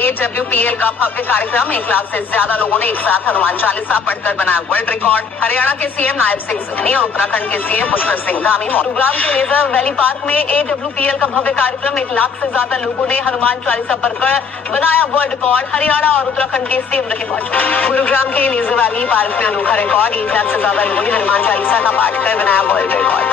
AWPL का भव्य कार्यक्रम 1 लाख से ज्यादा लोगों ने एक साथ हनुमान चालीसा पढ़कर बनाया वर्ल्ड रिकॉर्ड। हरियाणा के सीएम नायब सिंह सैनी और उत्तराखंड के सीएम पुष्कर सिंह धामी गुरुग्राम के लेजर वैली पार्क में AWPL का भव्य कार्यक्रम 1 लाख से ज्यादा लोगों ने हनुमान चालीसा पढ़कर बनाया वर्ल्ड रिकॉर्ड। हरियाणा और उत्तराखंड के सीएम रहे मौजूद। गुरुग्राम के लेजर वैली पार्क में अनोखा रिकॉर्ड 1 लाख से ज्यादा लोगों ने हनुमान चालीसा का पाठ कर बनाया world record.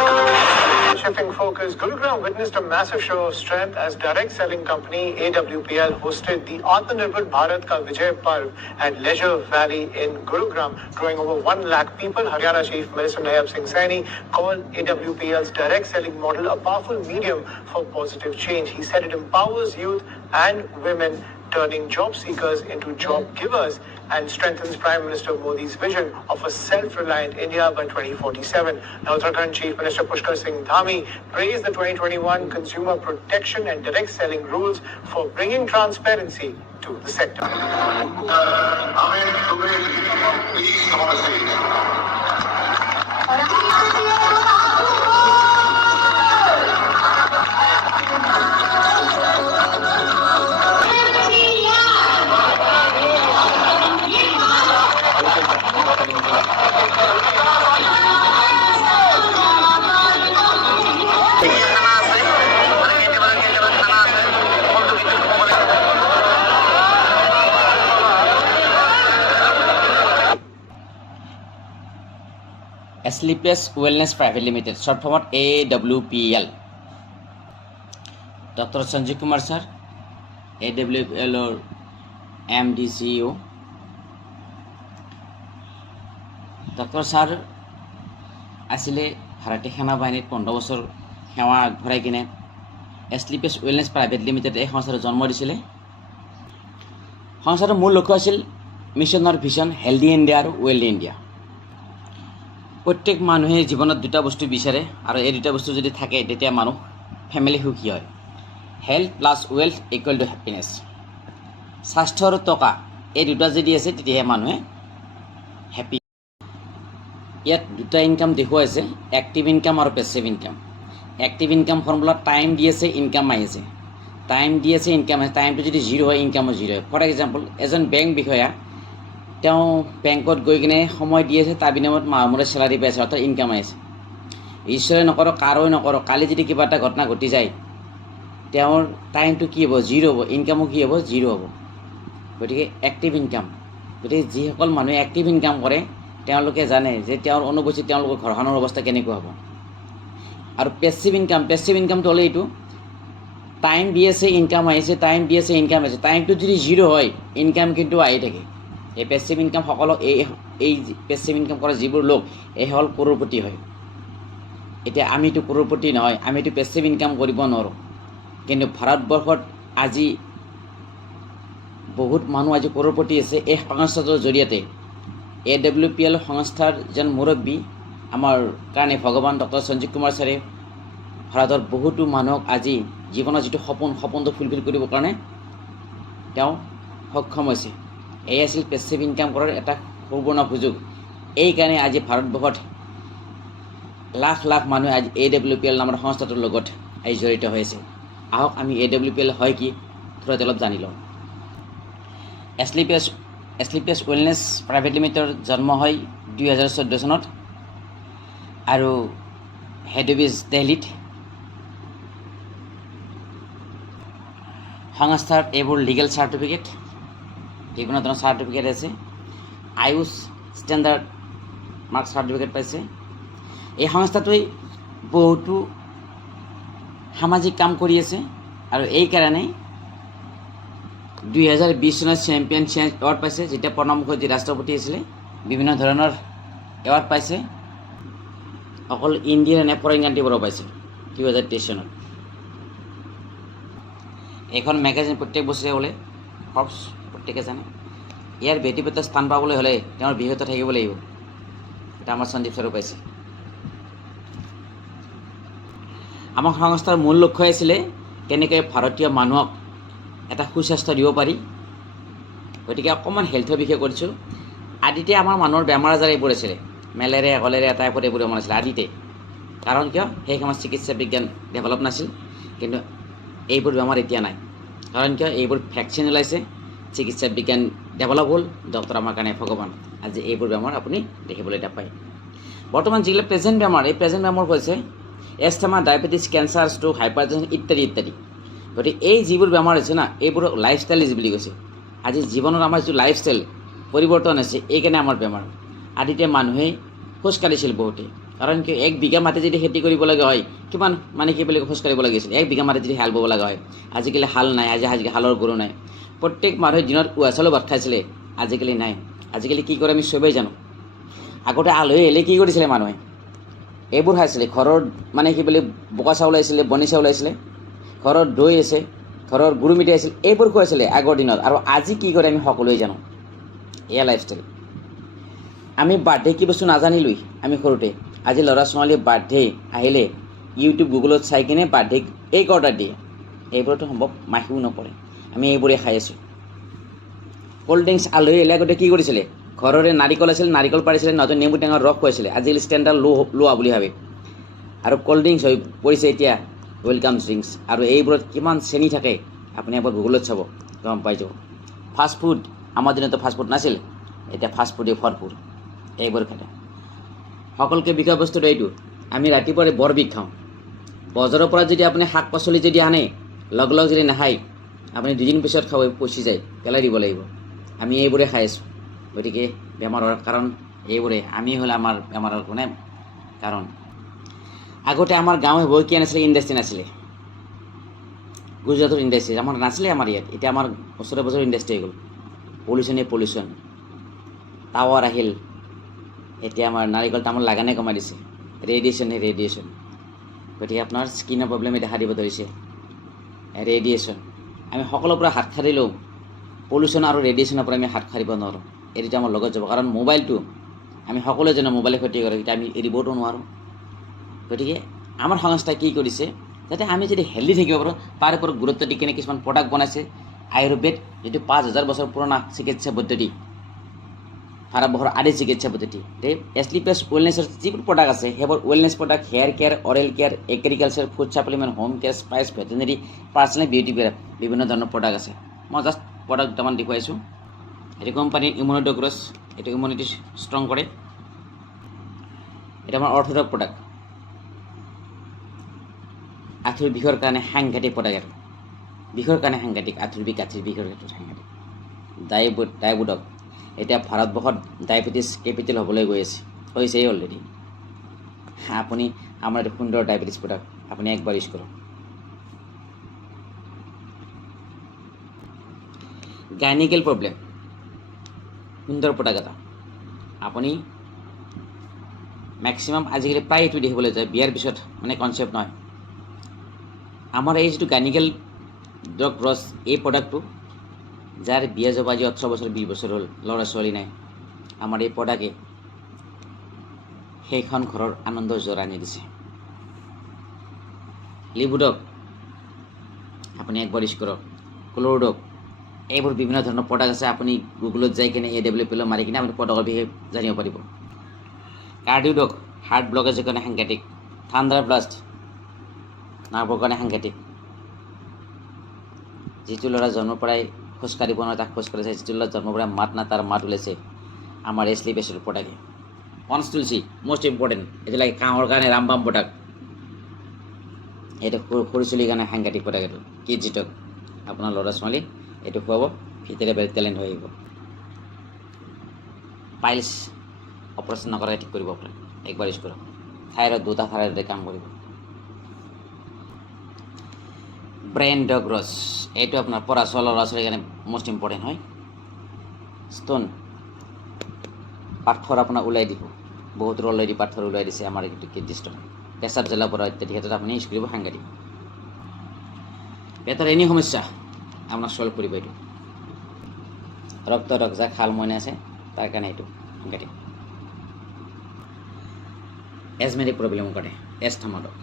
Shifting focus, Gurugram witnessed a massive show of strength as direct selling company AWPL hosted the Atmanirbhar Bharat Ka Vijay Parv at Leisure Valley in Gurugram, drawing over 1 lakh people. Haryana Chief Minister Nayyab Singh Saini called AWPL's direct selling model a powerful medium for positive change. He said it empowers youth and women, turning job seekers into job givers and strengthens Prime Minister Modi's vision of a self-reliant India by 2047. Now, Uttarakhand Chief Minister Pushkar Singh Dhami praised the 2021 consumer protection and direct selling rules for bringing transparency to the sector. Sleepless Wellness Private Limited, short form AWPL. Dr. Sanjay Kumar sir, AWPL or MD CEO. Dr. sir আসলে ভাৰতীয় সেনা বাহিনীত 15 বছৰ সেৱা আগবঢ়াই কিনে Sleepless Wellness Private Limited এই সংস্থাৰ জন্ম দিছিলে। সংস্থাৰ মূল লক্ষ্য আছিল মিছনৰ ভিজন হেল্ডি ইণ্ডিয়া আৰু ৱেল্ডি ইণ্ডিয়া। প্ৰত্যেক মানুহে জীৱনত দুটা বস্তু বিচাৰে আৰু এই দুটা বস্তু যদি থাকে তেতিয়া মানুহ ফ্যামিলি সুখী হয়। Health plus wealth equal to happiness. স্বাস্থ্য আৰু টকা এই দুটা যদি আছে তেতিয়াহে মানুহে হ্যাপি। ইয়াত দুটা ইনকাম দেখুৱাইছে, এক্টিভ ইনকাম আৰু passive income. Active income formula time দি আছে, ইনকাম আহি আছে। টাইম দি আছে, ইনকাম আছে। টাইমটো যদি 0 হয়, ইনকামো 0 হয়। ফৰ এক্সাম্পল, এজন বেংক বিষয়া তেওঁ বেংকত গৈ কিনে সময় দি আছে, তাৰ বিনিময়ত মাহৰ মূৰত চেলাৰি পাই আছে, অৰ্থাৎ ইনকাম আহিছে। ঈশ্বৰে নকৰক, কাৰোৱে নকৰক, কালি যদি কিবা এটা ঘটনা ঘটি যায় তেওঁৰ টাইমটো কি হ'ব? 0 হ'ব। ইনকামো কি হ'ব? 0 হ'ব। গতিকে এক্টিভ ইনকাম। গতিকে যিসকল মানুহে এক্টিভ ইনকাম কৰে তেওঁলোকে জানে যে তেওঁৰ অনুপস্থিত তেওঁলোকৰ ঘৰখনৰ অৱস্থা কেনেকুৱা হ'ব। আৰু পেছিভ ইনকামটো হ'লে এইটো টাইম দি আছে, ইনকাম আহিছে, টাইম দি আছে, ইনকাম আহিছে। টাইমটো যদি 0 হয়, ইনকাম কিন্তু আহি থাকে। এই পেছিভ ইনকাম সকলো এই পেছিভ ইনকাম কৰা যিবোৰ লোক এই হ'ল কৰোৰপতি হয়। এতিয়া আমিতো কৰোৰপতি নহয়, আমিতো পেছিভ ইনকাম কৰিব নোৱাৰোঁ। কিন্তু ভাৰতবৰ্ষত আজি বহুত মানুহ আজি কৰোৰপতি আছে এই সংস্থাটোৰ জৰিয়তে। AWPL সংস্থাৰ যেন মুৰব্বী আমাৰ কাৰণে ভগৱান ডক্টৰ সঞ্জীৱ কুমাৰ ছাৰে ভাৰতৰ বহুতো মানুহক আজি জীৱনৰ যিটো সপোনটো ফুলফিল কৰিবৰ কাৰণে তেওঁ সক্ষম হৈছে। এই আছিল পেছিভ ইনকাম কৰাৰ এটা সুবৰ্ণ সুযোগ। এইকাৰণে আজি ভাৰতবৰ্ষত লাখ লাখ মানুহে আজি AWPL নামৰ সংস্থাটোৰ লগত আজি জড়িত হৈছে। আহক আমি AWPL হয় কি থোৰাতে অলপ জানি লওঁ। Sleepless Wellness Private Limited জন্ম হয় 2014 চনত আৰু হেড অফিচ দিল্লীত। সংস্থাৰ এইবোৰ লিগেল চাৰ্টিফিকেট, বিভিন্ন ধৰণৰ চাৰ্টিফিকেট আছে। আয়ুষ ষ্টেণ্ডাৰ্ড মাৰ্ক চাৰ্টিফিকেট পাইছে। এই সংস্থাটোৱে বহুতো সামাজিক কাম কৰি আছে আৰু এই কাৰণে 2020 চনত চেম্পিয়ন চেঞ্জ এৱাৰ্ড পাইছে, যেতিয়া প্ৰণৱ মুখাৰ্জী ৰাষ্ট্ৰপতি আছিলে। বিভিন্ন ধৰণৰ এৱাৰ্ড পাইছে, অকল ইণ্ডিয়াৰ নে ফৰেইন কাণ্ট্ৰিবোৰো পাইছে 2023 চনত। এইখন মেগাজিন প্ৰত্যেক বছৰে ওলায়, ফৰ্বছ প্ৰত্যেকে জানে। ইয়াৰ ব্যক্তিগত স্থান পাবলৈ হ'লে তেওঁৰ বিশেষত্ব থাকিব লাগিব। এটা আমাৰ সঞ্জীৱ ছাৰো পাইছে। আমাৰ সংস্থাৰ মূল লক্ষ্য আছিলে কেনেকৈ ভাৰতীয় মানুহক এটা সুস্বাস্থ্য দিব পাৰি। গতিকে অকণমান হেল্থৰ বিষয়ে কৰিছোঁ। আদিতে আমাৰ মানুহৰ বেমাৰ আজাৰ এইবোৰ আছিলে, মেলেৰিয়া, কলেৰিয়া, টাইফয়েড এইবোৰ বেমাৰ আছিলে আদিতে। কাৰণ কিয়? সেই সময়ত চিকিৎসা বিজ্ঞান ডেভেলপ নাছিল। কিন্তু এইবোৰ বেমাৰ এতিয়া নাই। কাৰণ কিয় এইবোৰ ভেকচিন ওলাইছে, চিকিৎসা বিজ্ঞান ডেভেলপ হ'ল, ডক্টৰ আমাৰ কাৰণে ভগৱান। আজি এইবোৰ বেমাৰ আপুনি দেখিবলৈ নাপায়। বৰ্তমান যিবিলাক প্ৰেজেণ্ট বেমাৰ, এই প্ৰেজেণ্ট বেমাৰ হৈছে এষ্টেমা, ডায়েবেটিছ, কেঞ্চাৰ, ষ্ট্ৰোক, হাইপাৰটেনশ্যন ইত্যাদি ইত্যাদি। গতিকে এই যিবোৰ বেমাৰ হৈছে না, এইবোৰ লাইফষ্টাইল ডিজিজ বুলি কৈছে। আজি জীৱনত আমাৰ যিটো লাইফষ্টাইল পৰিৱৰ্তন হৈছে, এইকাৰণে আমাৰ বেমাৰ। আদিতে মানুহে খোজকাঢ়িছিল বহুতে, কাৰণ কি 1 বিঘা মাটি যদি খেতি কৰিব লগা হয়, কিমান মানে কি বুলি খোজকাঢ়িব লাগিছিল। 1 বিঘা মাটি যদি হাল বাব লগা হয়, আজিকালি হাল নাই, আজিকালি হালৰ গৰু নাই। প্ৰত্যেক মানুহে দিনত উৱা চাউলৰ ভাত খাইছিলে, আজিকালি নাই। আজিকালি কি কৰে আমি চবেই জানো। আগতে আলহী আহিলে কি কৰিছিলে মানুহে, এইবোৰ খাইছিলে। ঘৰৰ মানে কি বুলি বোকা চাউল আহিছিলে, বনি চাউল আহিছিলে, ঘৰৰ দৈ আছে, ঘৰৰ গুড় মিঠাই আছিল, এইবোৰ খুৱাইছিলে আগৰ দিনত। আৰু আজি কি কৰে আমি সকলোৱে জানো। এয়া লাইফষ্টাইল। আমি বাৰ্থডে কি বস্তু নাজানিলোঁই আমি সৰুতে। আজি ল'ৰা ছোৱালীয়ে বাৰ্থডে আহিলে ইউটিউব গুগলত চাই কিনে বাৰ্থডে কেক অৰ্ডাৰ দিয়ে। এইবোৰতো সম্ভৱ মাখিও নপৰে, আমি এইবোৰে খাই আছোঁ। ক'ল্ড ড্ৰিংকছ আলহী আহিলে আগতে কি কৰিছিলে, ঘৰৰে নাৰিকল আছিল, নাৰিকল পাৰিছিলে, নহয়তো নেমু টেঙাৰ ৰস খুৱাইছিলে। আজিকালি ষ্টেণ্ডাৰ্ড লোৱা বুলি ভাবে। আৰু ক'ল্ড ড্ৰিংকছ হৈ পৰিছে এতিয়া ৱেলকাম ড্ৰিংকছ। আৰু এইবোৰত কিমান চেনি থাকে আপুনি এবাৰ গুগলত চাব, গম পাই যাব। ফাষ্টফুড, আমাৰ দিনতো ফাষ্টফুড নাছিল, এতিয়া ফাষ্টফুডে ভৰপূৰ। এইবোৰ খালে সকলোকে বিষয়বস্তুটো এইটো, আমি ৰাতিপুৱাই বৰ বিষ খাওঁ। বজাৰৰ পৰা যদি আপুনি শাক পাচলি যদি আনে, লগ যদি নাখায়, আপুনি 2 দিন পিছত খাব, পচি যায়, পেলাই দিব লাগিব। আমি এইবোৰে খাই আছোঁ। গতিকে বেমাৰৰ কাৰণ এইবোৰে, আমি হ'লে আমাৰ বেমাৰৰ কোনে কাৰণ। আগতে আমাৰ গাঁৱে ভূঞে কি নাছিলে, ইণ্ডাষ্ট্ৰি নাছিলে। গুজৰাটৰ ইণ্ডাষ্ট্ৰি আমাৰ নাছিলে আমাৰ ইয়াত। এতিয়া আমাৰ ওচৰে পাজৰে ইণ্ডাষ্ট্ৰি হৈ গ'ল। পলিউশ্যন, টাৱাৰ আহিল। এতিয়া আমাৰ নাৰিকল তামোল লাগানে কমাই দিছে, ৰেডিয়েশ্যন। গতিকে আপোনাৰ স্কিনৰ প্ৰব্লেমে দেখা দিব ধৰিছে, ৰেডিয়েশ্যন। আমি সকলোৰে পৰা হাত সাৰিলেও পলিউশ্যন আৰু ৰেডিয়েশ্যনৰ পৰা আমি হাত সাৰিব নোৱাৰোঁ। এইটো আমাৰ লগত যাব, কাৰণ মোবাইলটো আমি সকলোৱে জানো মোবাইলে ক্ষতি কৰে, এতিয়া আমি এৰিবতো নোৱাৰোঁ। গতিকে আমাৰ সংস্থাই কি কৰিছে, যাতে আমি যদি হেল্ডি থাকিব পাৰোঁ তাৰ ওপৰত গুৰুত্ব দি কিনে কিছুমান প্ৰডাক্ট বনাইছে। আয়ুৰ্বেদ, যিটো 5000 বছৰ পুৰণা চিকিৎসা পদ্ধতি, ভাৰতবৰ্ষৰ আদি চিকিৎসা পদ্ধতি। এছলিপিয়াছ ৱেলনেছৰ যিবোৰ প্ৰডাক্ট আছে, সেইবোৰ wellness product, hair care, oral care, agriculture, food supplement, home care, spice, veterinary, personal beauty care, বিভিন্ন ধৰণৰ প্ৰডাক্ট আছে। মই জাষ্ট প্ৰডাক্ট দুটামান দেখুৱাইছোঁ। এইটো কোম্পানীৰ ইমিউনোডগ্ৰছ, এইটো ইমিউনিটি ষ্ট্ৰং কৰে। এটা আমাৰ অৰ্থডক্স প্ৰডাক্ট, আঁঠুৰ বিষৰ কাৰণে সাংঘাতিক প্ৰডাক্ট। বিষৰ কাৰণে সাংঘাতিক, আঁঠুৰ বিষৰ ক্ষেত্ৰত সাংঘাতিক। ডায়বুডক, এতিয়া ভাৰতবৰ্ষত ডায়েবেটিছ কেপিটেল হ'বলৈ গৈ আছে, হৈছেই অলৰেডি। আপুনি আমাৰ এইটো সুন্দৰ ডায়েবেটিছ প্ৰডাক্ট, আপুনি একবাৰ ইউজ কৰক। গাইনিকেল প্ৰব্লেম, সুন্দৰ প্ৰডাক্ট এটা। আপুনি মেক্সিমাম আজিকালি প্ৰায় এইটো দেখিবলৈ যায়, বিয়াৰ পিছত মানে কনচেপ্ট নহয়। আমাৰ এই যিটো গাইনিকেল ড্ৰগ ৰছ, এই প্ৰডাক্টটো যাৰ বিয়া যাব আজি 18 বছৰ 20 বছৰ হ'ল, ল'ৰা ছোৱালী নাই, আমাৰ এই প্ৰডাক্টে সেইখন ঘৰৰ আনন্দ জোৰ আনি দিছে। লিবুডক আপুনি একবাৰ ইউজ কৰক। ক্ল'ৰডক, এইবোৰ বিভিন্ন ধৰণৰ প্ৰডাক্ট আছে। আপুনি গুগলত যাই কিনে AWPL মাৰি কিনে আপুনি প্ৰডাক্টৰ বিষয়ে জানিব পাৰিব। কাৰ্ডিঅ'ডক, হাৰ্ট ব্লকেজৰ কাৰণে সাংঘাতিক। থাণ্ডাৰ ব্লাষ্ট, নাৰ্ভৰ কাৰণে সাংঘাতিক। যিটো ল'ৰা জন্মৰ পৰাই খোজকাঢ়িব নোৱাৰে তাক খোজকাঢ়িছে, যিটো ল'ৰা জন্মৰ পৰাই মাত নাই তাৰ মাত ওলাইছে, আমাৰ এছলিপিয়াছৰ প্ৰডাক্টে। পঞ্চ তুলসী, মষ্ট ইম্পৰ্টেণ্ট, এইটো লাগে কাঁহৰ কাৰণে ৰামবাম প্ৰডাক্ট। এইটো সৰু চুলিৰ কাৰণে সাংঘাতিক প্ৰডাক্ট। এইটো কিডজিটক, আপোনাৰ ল'ৰা ছোৱালী এইটো খুৱাব, ভিতৰে বাহিৰে টেলেণ্ট হৈ আহিব। পাইলছ অপাৰেশ্যন নকৰাকৈ ঠিক কৰিব পাৰে, একবাৰ ইউজ কৰক। থাইৰয়ড, 2টা থাইৰয়ডে কাম কৰিব। ব্ৰেইন ডগ ৰছ, এইটো আপোনাৰ পঢ়া চোৱা ল'ৰা ছোৱালীৰ কাৰণে মষ্ট ইম্পৰ্টেণ্ট হয়। ষ্ট'ন, পাথৰ আপোনাক ওলাই দিব, বহুতৰ অলৰেডি পাথৰ ওলাই দিছে আমাৰ এইটো কিডনি ষ্ট'ন। পেচাব জ্বলা পৰা ইত্যাদি ক্ষেত্ৰত আপুনি ইউজ কৰিব সাংঘাতিক। পেটৰ এনি সমস্যা আপোনাক ছল্ভ কৰিব এইটো। ৰক্ত যাক শাল মইনা আছে তাৰ কাৰণে এইটো সাংঘাতিক। এজমেটিক প্ৰব্লেমৰ কাৰণে এষ্টামাডক।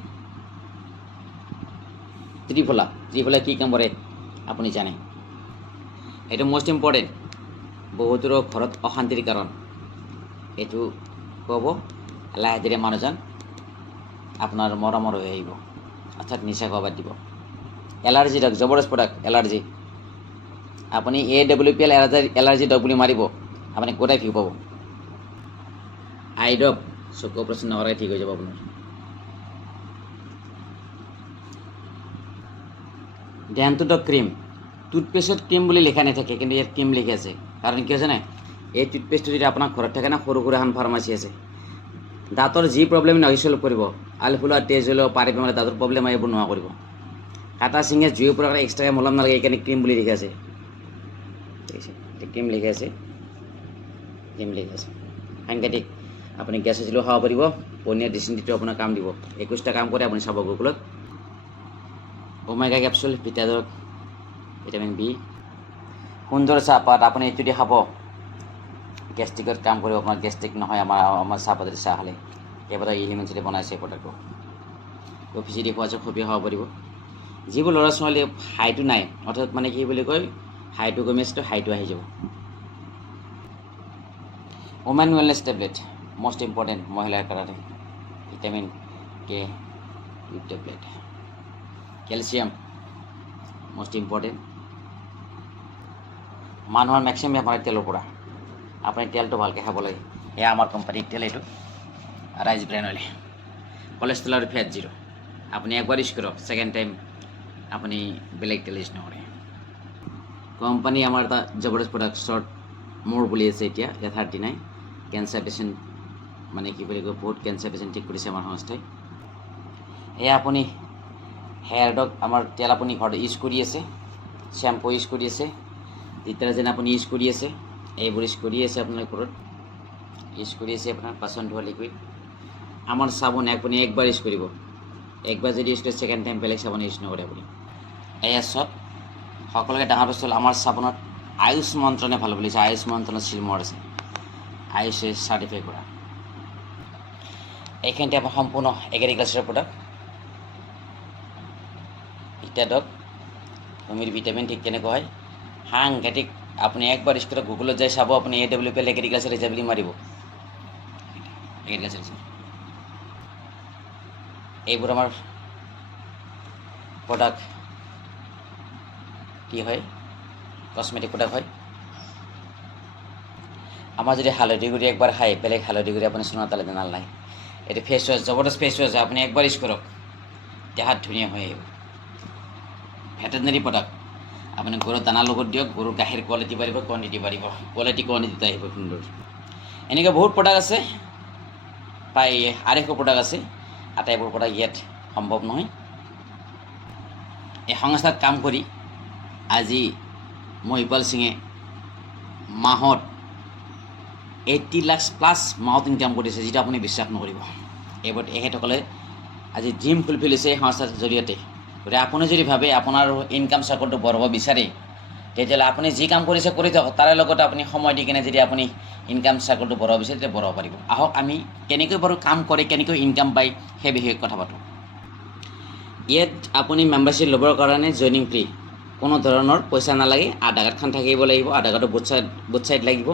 ত্ৰিফলা কি কাম কৰে আপুনি জানে, এইটো মষ্ট ইম্পৰ্টেণ্ট। বহুতৰ ঘৰত অশান্তিৰ কাৰণ, এইটো খুৱাব, লাহে ধীৰে মানুহজন আপোনাৰ মৰমৰ হৈ আহিব, অৰ্থাৎ নিচা খোৱা বাদ দিব। এলাৰ্জি ডগ জবৰদস্ত প্ৰডাক্ট এলাৰ্জি আপুনি AWPL এলাৰ্জি ডগ বুলি মাৰিব আপুনি গোটাই ভিউ পাব আই ড্ৰপ চকু অপাৰেশ্যন নকৰাকৈ ঠিক হৈ যাব আপোনাৰ ডেণ্টো ডগ ক্ৰীম টুথপেষ্টত ক্ৰীম বুলি লিখা নাথাকে কিন্তু ইয়াত ক্ৰীম লিখি আছে কাৰণ কি হৈছে নাই এই টুথপেষ্টটো যদি আপোনাৰ ঘৰত থাকে না সৰু এখন ফাৰ্মাচী আছে দাঁতৰ যি প্ৰব্লেম নহয় চল্ভ কৰিব আলফুলা তেজ হ'লেও পাৰি পেলাই দাঁতৰ প্ৰব্লেম এইবোৰ নোহোৱা কৰিব কাটা চিঙে জুইৰ পৰা এক্সট্ৰাকৈ মলম নালাগে এইকাৰণে ক্ৰীম বুলি লিখি আছে ক্ৰীম লিখি আছে সাংঘাতিক আপুনি গেছ হৈছিলেও খাব পাৰিব পনীয়া ডিচেণ্ট্ৰিটো আপোনাৰ কাম দিব 21টা কাম কৰে আপুনি চাব গুগলত ওমেগা কেপচুল ভিটাডগ ভিটামিন বি সুন্দৰ চাহপাত আপুনি এইটো দি খাব গেষ্ট্ৰিকত কাম কৰিব আপোনাৰ গেষ্ট্ৰিক নহয় আমাৰ চাহপাতেৰ চাহ খালে কেইবাটাও ইলিমেণ্টছতে বনাইছে এই প্ৰডাক্টটো অফিচে দি খোৱা আছে খুবেই খাব পাৰিব যিবোৰ ল'ৰা ছোৱালী হাইটো নাই অৰ্থাৎ মানে কি বুলি কয় হাইটো কমি আছে হাইটো আহি যাব women wellness tablet most important মহিলাৰ কাৰণে vitamin K tablet calcium most important মানুহৰ মেক্সিমাম বেমাৰ তেলৰ পৰা আপুনি তেলটো ভালকৈ খাব লাগে এয়া আমাৰ কোম্পানীৰ তেল এইটো rice bran oil cholesterol fat zero' আপুনি একবাৰ ইউজ কৰক ছেকেণ্ড টাইম আপুনি বেলেগ তেল ইউজ নকৰে কোম্পানী আমাৰ এটা জবৰদস্ত প্ৰডাক্ট শ্বৰ্ট মোৰ বুলি আছে এতিয়া 39 কেঞ্চাৰ পেচেণ্ট মানে কি বুলি কয় বহুত কেঞ্চাৰ পেচেণ্ট ঠিক কৰিছে আমাৰ সংস্থাই এয়া আপুনি হেয়াৰ ডগ আমাৰ তেল আপুনি ঘৰত ইউজ কৰি আছে শ্বেম্পু ইউজ কৰি আছে ডিটাৰজেণ্ট আপুনি ইউজ কৰি আছে এইবোৰ ইউজ কৰি আছে আপোনাৰ ঘৰত ইউজ কৰি আছে আপোনাৰ বাচন ধোৱা লিকুইড আমাৰ চাবোন আপুনি একবাৰ ইউজ কৰিব একবাৰ যদি ইউজ কৰে ছেকেণ্ড টাইম বেলেগ চাবোন ইউজ নকৰে আপুনি এয়া চব সকলোকে ডাঙৰ বস্তু হ'ল আমাৰ চাবোনত আয়ুষ মন্ত্ৰণে ভাল বুলিছে আয়ুষ মন্ত্ৰণৰ চিলমৰ আছে আয়ুষে চাৰ্টিফাই কৰা এইখিনিতে আমাৰ সম্পূৰ্ণ এগ্ৰিকালচাৰৰ প্ৰডাক্ট ভিটাডগ ভূমিৰ ভিটামিন ঠিক কেনেকুৱা হয় সাংঘাতিক আপুনি একবাৰ ইউজ কৰে গুগলত যাই চাব আপুনি AWPL এগ্ৰিকালচাৰ ৰিজাৰ্ভ বুলি মাৰিব এগ্ৰিকালচাৰ এইবোৰ আমাৰ প্ৰডাক্ট কি হয় কসমেটিক প্ৰডাক্ট হয় আমাৰ যদি হালধি গুড়ি একবাৰ খায় বেলেগ হালধি গুড়ি আপুনি চোনা তালে নাল নাই এইটো ফেচ ৱাছ জবৰদস্ত ফেচ ৱাছ আপুনি একবাৰ ইউজ কৰক দেহাত ধুনীয়া হৈ আহিব ভেটেৰিনেৰী প্ৰডাক্ট আপুনি গৰুৰ দানাৰ লগত দিয়ক গৰুৰ গাখীৰ কোৱালিটি পাৰিব কোৱাণ্টিটি পাৰিব কোৱাণ্টিটিটো আহিব সুন্দৰ এনেকৈ বহুত প্ৰডাক্ট আছে প্ৰায় 250 প্ৰডাক্ট আছে আটাইবোৰ প্ৰডাক্ট ইয়াত সম্ভৱ নহয় এই সংস্থাত কাম কৰি আজি মহিপাল সিঙে মাহত 80 লাখ প্লাছ মাহত ইনকাম কৰিছে যিটো আপুনি বিশ্বাস নকৰিব এইবোৰ এখেতসকলে আজি ড্ৰিম ফুলফিল হৈছে এই সংস্থাৰ জৰিয়তে গতিকে আপুনি যদি ভাবে আপোনাৰ ইনকাম চাৰ্কলটো বঢ়াব বিচাৰে তেতিয়াহ'লে আপুনি যি কাম কৰিছে কৰি থাকক তাৰে লগত আপুনি সময় দি কিনে যদি আপুনি ইনকাম চাৰ্কলটো বঢ়াব বিচাৰে তেতিয়া বঢ়াব পাৰিব আহক আমি কেনেকৈ বাৰু কাম কৰে কেনেকৈ ইনকাম পায় সেই বিষয়ে কথা পাতোঁ ইয়াত আপুনি মেম্বাৰশ্বিপ ল'বৰ কাৰণে জইনিং ফ্ৰী কোনো ধৰণৰ পইচা নালাগে আধাৰ কাৰ্ডখন থাকিব লাগিব আধাৰ কাৰ্ডৰ বুথ চাইড লাগিব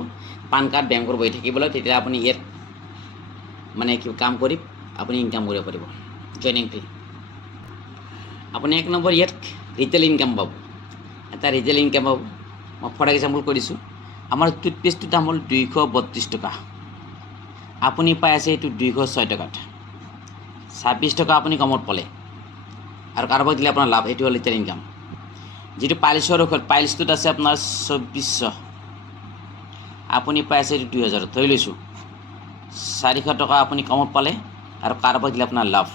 পান কাৰ্ড বেংকৰ বহি থাকিব লাগিব তেতিয়া আপুনি ইয়াত মানে কি কাম কৰি আপুনি ইনকাম কৰিব পাৰিব জইনিং ফ্ৰী আপুনি এক নম্বৰ ইয়াত ৰিটেল ইনকাম পাব এটা ৰিটেল ইনকাম পাব মই ফৰ এক্সাম্পল কৈ দিছোঁ আমাৰ টুথপেষ্টটোৰ দাম হ'ল 232 টকা আপুনি পাই আছে এইটো 206 টকাত 26 টকা আপুনি কমত পালে আৰু কাৰোবাক দিলে আপোনাৰ লাভ এইটো হ'ল ৰিটেল ইনকাম যিটো পাইলছৰ পাইলছটোত আছে আপোনাৰ 2400 আপুনি পাই আছে এইটো 2000 ধৰি লৈছোঁ 400 টকা আপুনি কমত পালে আৰু কাৰোবাক দিলে আপোনাৰ লাভ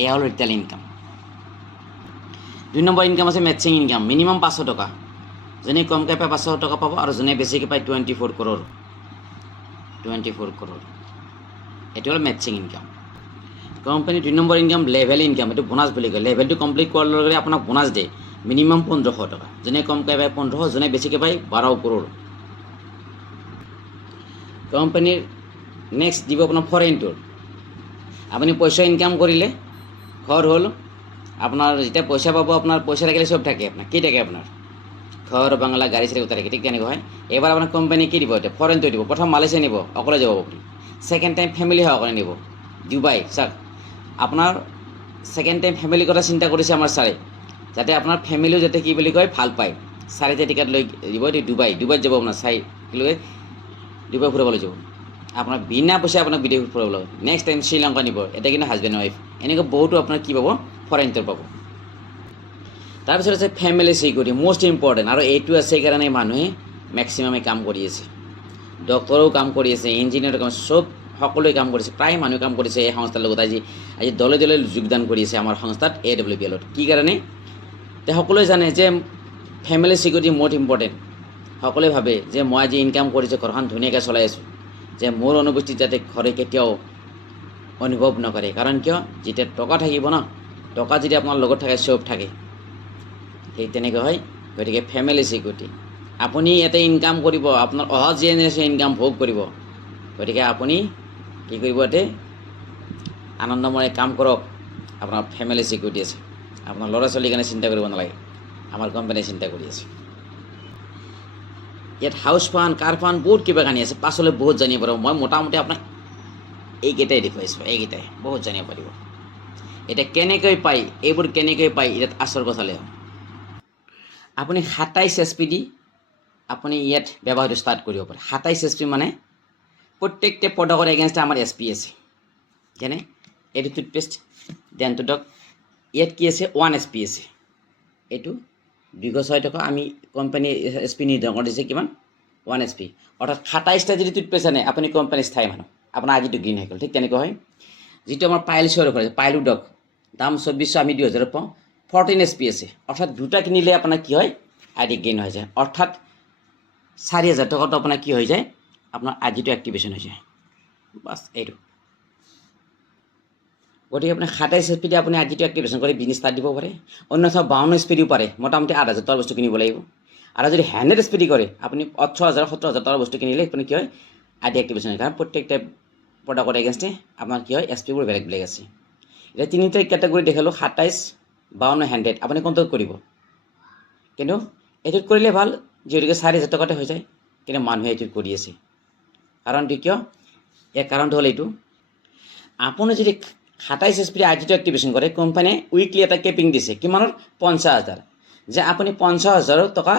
এয়া হ'ল ৰিটেল ইনকাম 2 নম্বৰ ইনকাম আছে মেটচিং ইনকাম মিনিমাম 500 টকা যোনে কমকৈ পায় 500 টকা পাব আৰু যোনে বেছিকৈ পায় 24 কৰোৰ এইটো হ'ল matching income company 2 number income level income এইটো বোনাছ বুলি কয় লেভেলটো কমপ্লিট কৰাৰ লগে লগে আপোনাক বোনাছ দিয়ে মিনিমাম 1500 টকা যোনে কমকৈ পায় 1500 যোনে বেছিকৈ পায় 12 কৰোৰ কোম্পানীৰ নেক্সট দিব আপোনাৰ ফৰেইন টুৰ আপুনি পইচা ইনকাম কৰিলে ঘৰ হ'ল আপোনাৰ যেতিয়া পইচা পাব আপোনাৰ পইচা থাকিলে চব থাকে আপোনাৰ কি থাকে আপোনাৰ ঘৰ বাংলা গাড়ী চাড়ী উঠাই থাকে ঠিক তেনেকুৱা হয় এবাৰ আপোনাৰ কোম্পানী কি দিব এতিয়া ফৰেইন টুৰ দিব প্ৰথম মালয়েছিয়া নিব অকলে যাব আপুনি ছেকেণ্ড টাইম ফেমিলি সহকাৰে নিব ডুবাই চাওক আপোনাৰ ছেকেণ্ড টাইম ফেমিলিৰ কথা চিন্তা কৰিছে আমাৰ ছাৰে যাতে আপোনাৰ ফেমিলিও যাতে কি বুলি কয় ভাল পায় 4টা টিকেট লৈ দিব ডুবাইত যাব আপোনাৰ কি লৈ ডুবাই ফুৰাবলৈ যাব আপোনাৰ বিনা পইচা আপোনাক বিদেশ ফুৰাবলৈ নেক্সট টাইম শ্ৰীলংকা নিব এটা কিন্তু হাজবেণ্ড ৱাইফ এনেকৈ বহুতো আপোনাৰ কি পাব ফৰেন টুৰ পাব তাৰপিছত আছে ফেমিলি চিকিউৰিটি মষ্ট ইম্পৰ্টেণ্ট আৰু এইটো আছে সেইকাৰণে মানুহে মেক্সিমামে কাম কৰি আছে ডক্টৰেও কাম কৰি আছে ইঞ্জিনিয়াৰৰ কাম চব সকলোৱে কাম কৰিছে প্ৰায় মানুহে কাম কৰিছে এই সংস্থাৰ লগত আজি দলে দলে যোগদান কৰি আছে আমাৰ সংস্থাত AWPLত কি কাৰণে তে সকলোৱে জানে যে ফেমিলি চিকিউৰিটি মষ্ট ইম্পৰ্টেণ্ট সকলোৱে ভাবে যে মই আজি ইনকাম কৰিছোঁ ঘৰখন ধুনীয়াকৈ চলাই আছোঁ যে মোৰ অনুপস্থিত যাতে ঘৰে কেতিয়াও অনুভৱ নকৰে কাৰণ কিয় যেতিয়া টকা থাকিব ন টকা যদি আপোনাৰ লগত থাকে চব থাকে সেই তেনেকৈ হয় গতিকে ফেমিলি চিকিউৰিটি আপুনি ইয়াতে ইনকাম কৰিব আপোনাৰ অহা জেনেৰেশ্যন ইনকাম ভোগ কৰিব গতিকে আপুনি কি কৰিব ইয়াতে আনন্দময় কাম কৰক আপোনাৰ ফেমিলি চিকিউৰিটি আছে আপোনাৰ ল'ৰা ছোৱালীৰ কাৰণে চিন্তা কৰিব নালাগে আমাৰ কোম্পানীয়ে চিন্তা কৰি আছে ইয়াত হাউচ ফাণ্ড কাৰ ফাণ্ড বহুত কিবা কানি আছে পাছলৈ বহুত জানিব পাৰিব মই মোটামুটি আপোনাক এইকেইটাই দেখুৱাইছোঁ এইকেইটাই বহুত জানিব পাৰিব এতিয়া কেনেকৈ পায় এইবোৰ কেনেকৈ পায় ইয়াত আচল কথালৈ আপুনি 27 SP দি আপুনি ইয়াত ব্যৱহাৰটো ষ্টাৰ্ট কৰিব পাৰে 27 SP মানে প্ৰত্যেকটা প্ৰডাক্টৰ এগেইনষ্ট আমাৰ SP আছে যেনে এইটো টুথপেষ্ট দেনটো ডক ইয়াত কি আছে 1 SP আছে এইটো 206 টকা আমি কোম্পানী SP নিৰ্ধাৰণ কৰিছে কিমান 1 SP অৰ্থাৎ 27টা যদি টুথপেষ্ট আনে আপুনি কোম্পানী স্থায়ী মানুহ আপোনাৰ আজিটো গ্ৰীণ হৈ গ'ল ঠিক তেনেকৈ হয় যিটো আমাৰ পাইলছৰ আছে পাইলু ডক দাম 2400 আমি 2000 পাওঁ 14 SP আছে অৰ্থাৎ দুটা কিনিলে আপোনাৰ কি হয় আইডি গেইন হৈ যায় অৰ্থাৎ 4000 টকাটো আপোনাৰ কি হৈ যায় আপোনাৰ আজিটো এক্টিভেশ্যন হৈ যায় বাছ এইটো গতিকে আপুনি 27 SP দি আপুনি আজিটো এক্টিভেশ্যন কৰি বিজনেছ ষ্টাৰ্ট দিব পাৰে অন্যথা 52 SP দিও পাৰে মোটামুটি 8000 টকাৰ বস্তু কিনিব লাগিব আৰু যদি 100 SP কৰে আপুনি 18000 17000 টকাৰ বস্তু কিনিলে আপুনি কি হয় আইডি এক্টিভেশ্যন হয় কাৰণ প্ৰত্যেকটা প্ৰডাক্টৰ এগেইনষ্টে আপোনাৰ কি হয় SP বোৰ বেলেগ বেলেগ আছে এতিয়া তিনিটা কেটেগৰী দেখালোঁ 27 52 100 আপুনি কোনটোত কৰিব কিন্তু এইটোত কৰিলে ভাল যিহেতুকে 4000 টকাতে হৈ যায় কিন্তু মানুহে এইটোত কৰি আছে কাৰণটো কিয় এই কাৰণটো হ'ল এইটো আপুনি যদি 27 SP আজিটো এক্টিভেশ্যন কৰে কোম্পানীয়ে উইকলি এটা কেপিং দিছে কিমানৰ 50000 যে আপুনি 50000 টকা